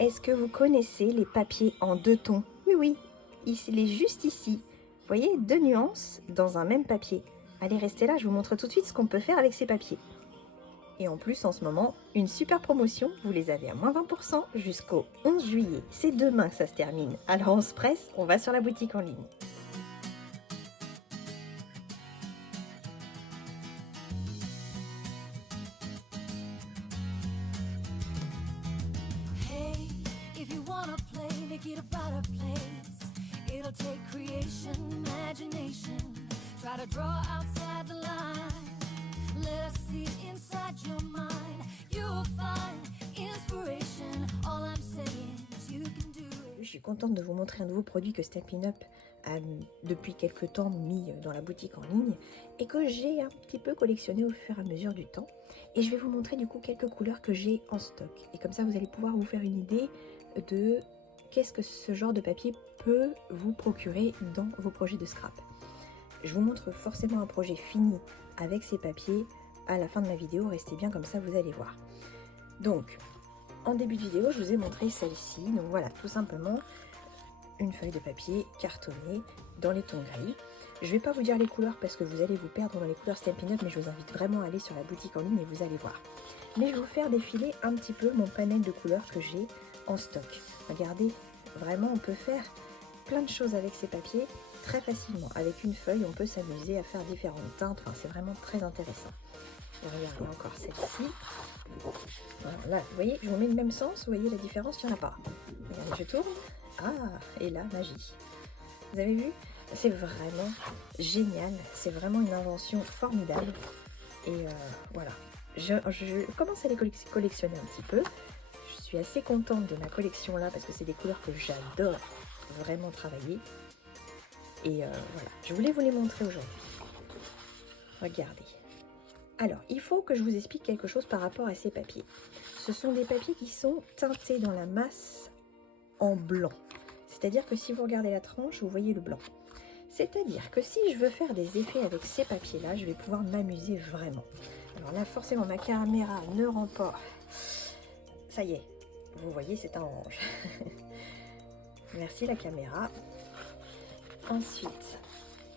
Est-ce que vous connaissez les papiers en 2 tons? Oui, oui, il est juste ici. Vous voyez, 2 nuances dans un même papier. Allez, restez là, je vous montre tout de suite ce qu'on peut faire avec ces papiers. Et en plus, en ce moment, une super promotion, vous les avez à moins 20% jusqu'au 11 juillet. C'est demain que ça se termine. Alors on se presse, on va sur la boutique en ligne. Hey, if you wanna play, make it about a place. It'll take creation, imagination. Try to draw outside the line. Let us see inside your mind. You'll find inspiration. All I'm saying is you can do it. Je suis contente de vous montrer un nouveau produit que Stampin' Up a depuis quelques temps mis dans la boutique en ligne et que j'ai un petit peu collectionné au fur et à mesure du temps. Et je vais vous montrer du coup quelques couleurs que j'ai en stock. Et comme ça, vous allez pouvoir vous faire une idée de qu'est-ce que ce genre de papier peut vous procurer dans vos projets de scrap. Je vous montre forcément un projet fini avec ces papiers à la fin de ma vidéo. Restez bien comme ça, vous allez voir. Donc, en début de vidéo, je vous ai montré celle-ci. Donc voilà, tout simplement une feuille de papier cartonnée dans les tons gris. Je ne vais pas vous dire les couleurs parce que vous allez vous perdre dans les couleurs Stampin' Up, mais je vous invite vraiment à aller sur la boutique en ligne et vous allez voir. Mais je vais vous faire défiler un petit peu mon panel de couleurs que j'ai en stock. Regardez, vraiment on peut faire plein de choses avec ces papiers très facilement. Avec une feuille, on peut s'amuser à faire différentes teintes. Enfin, c'est vraiment très intéressant. Regardez encore celle-ci. Voilà, là, vous voyez, je vous mets le même sens. Vous voyez la différence, il n'y en a pas. Regardez, je tourne. Ah, et là, magie. Vous avez vu? C'est vraiment génial. C'est vraiment une invention formidable. Et voilà. Je commence à les collectionner un petit peu. Je suis assez contente de ma collection là parce que c'est des couleurs que j'adore vraiment travailler. Et voilà, je voulais vous les montrer aujourd'hui. Regardez. Alors, il faut que je vous explique quelque chose par rapport à ces papiers. Ce sont des papiers qui sont teintés dans la masse en blanc. C'est-à-dire que si vous regardez la tranche, vous voyez le blanc. C'est-à-dire que si je veux faire des effets avec ces papiers-là, je vais pouvoir m'amuser vraiment. Alors là, forcément, ma caméra ne rend pas. Ça y est, vous voyez, c'est un orange. Merci la caméra. Ensuite,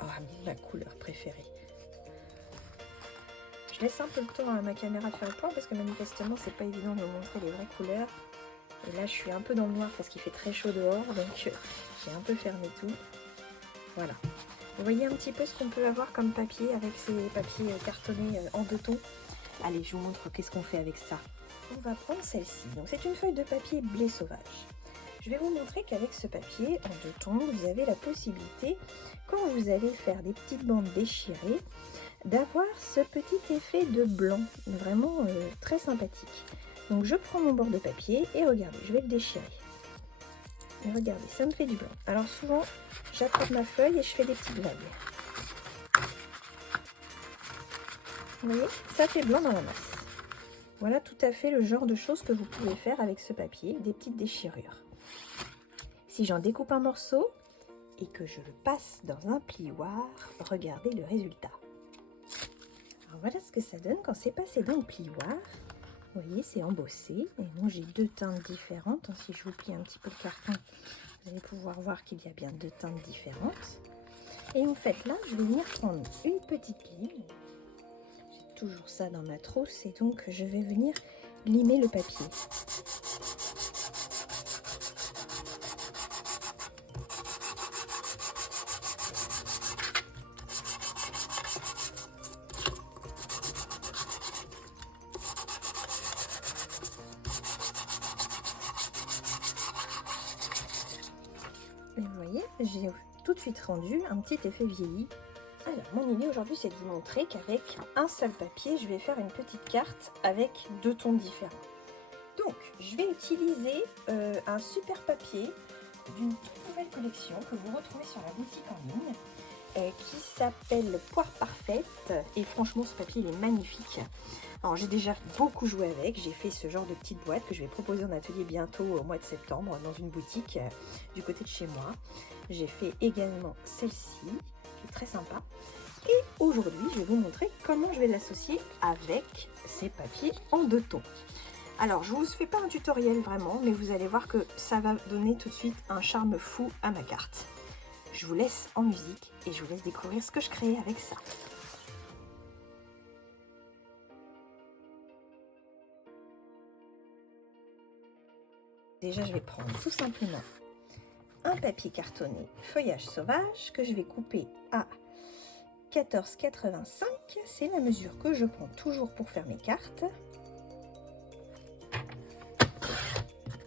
oh, ma couleur préférée. Je laisse un peu le temps à ma caméra de faire le point parce que manifestement, c'est pas évident de vous montrer les vraies couleurs. Et là, je suis un peu dans le noir parce qu'il fait très chaud dehors, donc j'ai un peu fermé tout. Voilà. Vous voyez un petit peu ce qu'on peut avoir comme papier avec ces papiers cartonnés en 2 tons. Allez, je vous montre qu'est-ce qu'on fait avec ça. On va prendre celle-ci. Donc, c'est une feuille de papier blé sauvage. Je vais vous montrer qu'avec ce papier en 2 tons, vous avez la possibilité, quand vous allez faire des petites bandes déchirées, d'avoir ce petit effet de blanc, vraiment très sympathique. Donc je prends mon bord de papier et regardez, je vais le déchirer. Et regardez, ça me fait du blanc. Alors souvent, j'attrape ma feuille et je fais des petites vagues. Vous voyez, ça fait blanc dans la masse. Voilà tout à fait le genre de choses que vous pouvez faire avec ce papier, des petites déchirures. Si j'en découpe un morceau et que je le passe dans un plioir, regardez le résultat. Alors voilà ce que ça donne quand c'est passé dans le plioir. Vous voyez, c'est embossé. Et moi, j'ai 2 teintes différentes. Si je vous plie un petit peu le carton, vous allez pouvoir voir qu'il y a bien 2 teintes différentes. Et en fait, là, je vais venir prendre une petite lime. J'ai toujours ça dans ma trousse. Et donc, je vais venir limer le papier. Et vous voyez, j'ai tout de suite rendu un petit effet vieilli. Alors, mon idée aujourd'hui, c'est de vous montrer qu'avec un seul papier, je vais faire une petite carte avec 2 tons différents. Donc, je vais utiliser un super papier d'une toute nouvelle collection que vous retrouvez sur la boutique en ligne, qui s'appelle Poire Parfaite. Et franchement, ce papier, il est magnifique. Alors, j'ai déjà beaucoup joué avec. J'ai fait ce genre de petite boîte que je vais proposer en atelier bientôt au mois de septembre dans une boutique du côté de chez moi. J'ai fait également celle-ci, qui est très sympa. Et aujourd'hui, je vais vous montrer comment je vais l'associer avec ces papiers en 2 tons. Alors, je ne vous fais pas un tutoriel vraiment, mais vous allez voir que ça va donner tout de suite un charme fou à ma carte. Je vous laisse en musique et je vous laisse découvrir ce que je crée avec ça. Déjà, je vais prendre tout simplement un papier cartonné feuillage sauvage que je vais couper à 14,85. C'est la mesure que je prends toujours pour faire mes cartes.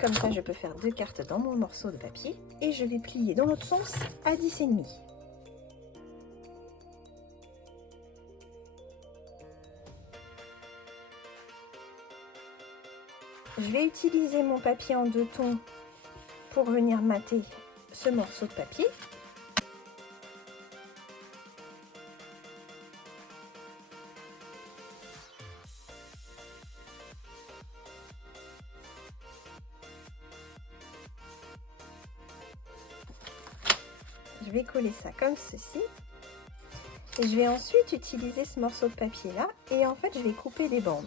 Comme ça, je peux faire 2 cartes dans mon morceau de papier. Et je vais plier dans l'autre sens à 10,5. Je vais utiliser mon papier en 2 tons pour venir mater ce morceau de papier. Je vais coller ça comme ceci. Et je vais ensuite utiliser ce morceau de papier là et en fait je vais couper des bandes.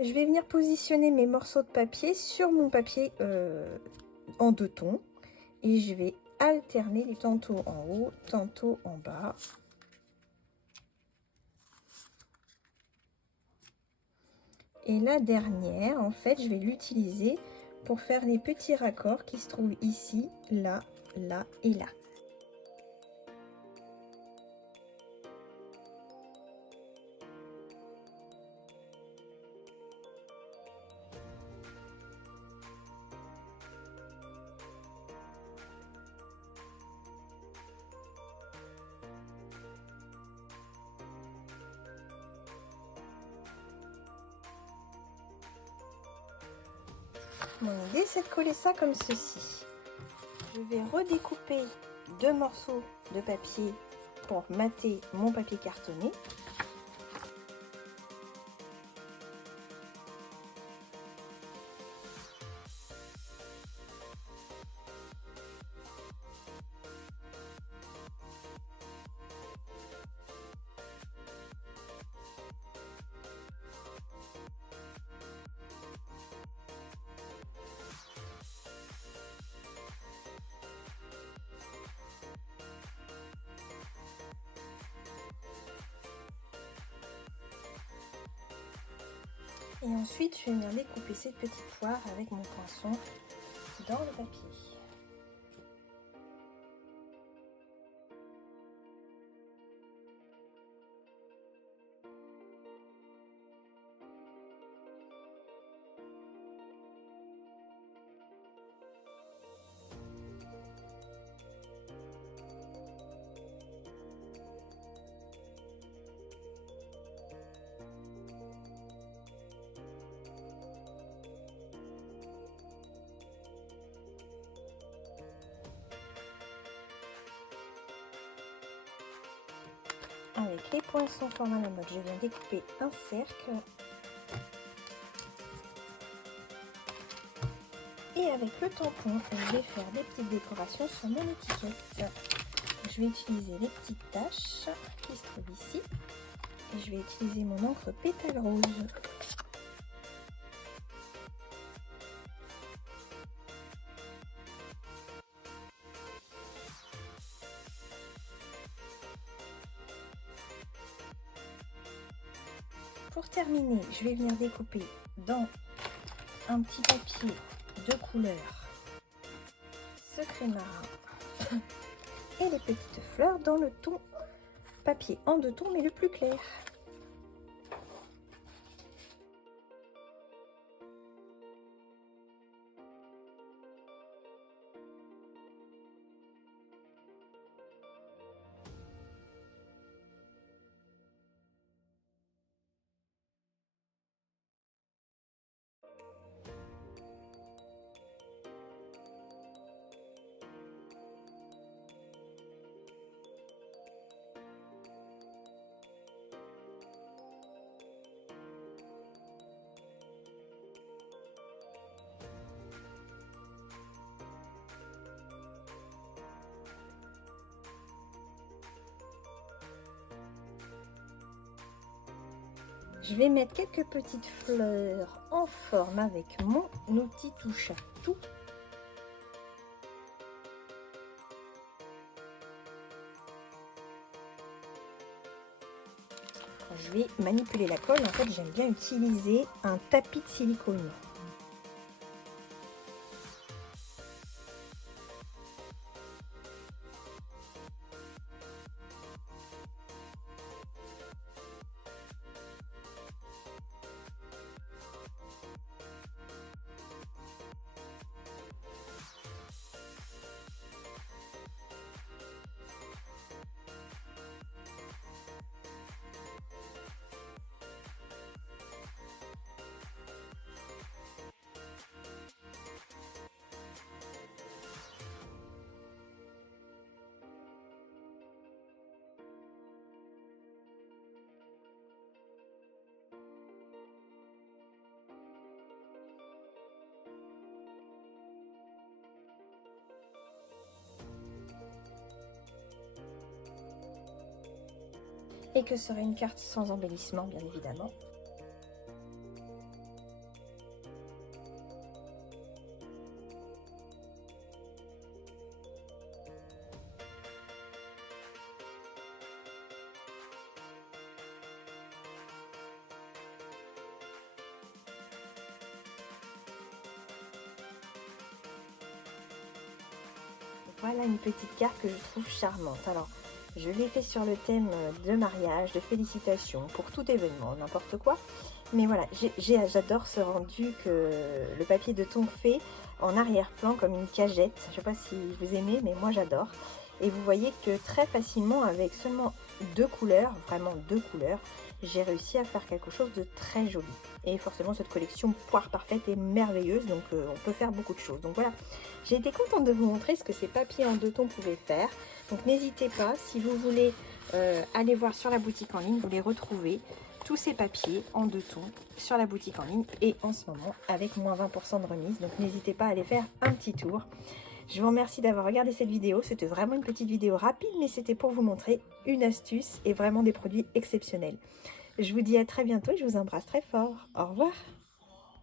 Je vais venir positionner mes morceaux de papier sur mon papier en 2 tons et je vais alterner les tantôt en haut, tantôt en bas. Et la dernière, en fait, je vais l'utiliser pour faire les petits raccords qui se trouvent ici, là, là et là. Mon idée, c'est de coller ça comme ceci. Je vais redécouper 2 morceaux de papier pour mater mon papier cartonné. Et ensuite, je vais venir découper cette petite poire avec mon poinçon dans le papier. Avec les poinçons forment la mode, je viens découper un cercle. Et avec le tampon, je vais faire des petites décorations sur mon étiquette. Je vais utiliser les petites taches qui se trouvent ici. Et je vais utiliser mon encre pétale rose. Pour terminer, je vais venir découper dans un petit papier de couleur secret marin et les petites fleurs dans le ton papier en 2 tons mais le plus clair. Je vais mettre quelques petites fleurs en forme avec mon outil touche à tout. Quand je vais manipuler la colle, en fait, j'aime bien utiliser un tapis de silicone. Et que serait une carte sans embellissement, bien évidemment. Voilà une petite carte que je trouve charmante. Alors, je l'ai fait sur le thème de mariage, de félicitations, pour tout événement, n'importe quoi. Mais voilà, j'adore ce rendu que le papier de thon fait en arrière-plan comme une cagette. Je ne sais pas si vous aimez, mais moi j'adore. Et vous voyez que très facilement, avec seulement 2 couleurs, vraiment 2 couleurs, j'ai réussi à faire quelque chose de très joli. Et forcément, cette collection Poire Parfaite est merveilleuse, donc on peut faire beaucoup de choses. Donc voilà, j'ai été contente de vous montrer ce que ces papiers en 2 tons pouvaient faire. Donc n'hésitez pas, si vous voulez aller voir sur la boutique en ligne, vous les retrouvez, tous ces papiers en 2 tons sur la boutique en ligne et en ce moment avec moins 20% de remise. Donc n'hésitez pas à aller faire un petit tour. Je vous remercie d'avoir regardé cette vidéo. C'était vraiment une petite vidéo rapide, mais c'était pour vous montrer une astuce et vraiment des produits exceptionnels. Je vous dis à très bientôt et je vous embrasse très fort. Au revoir.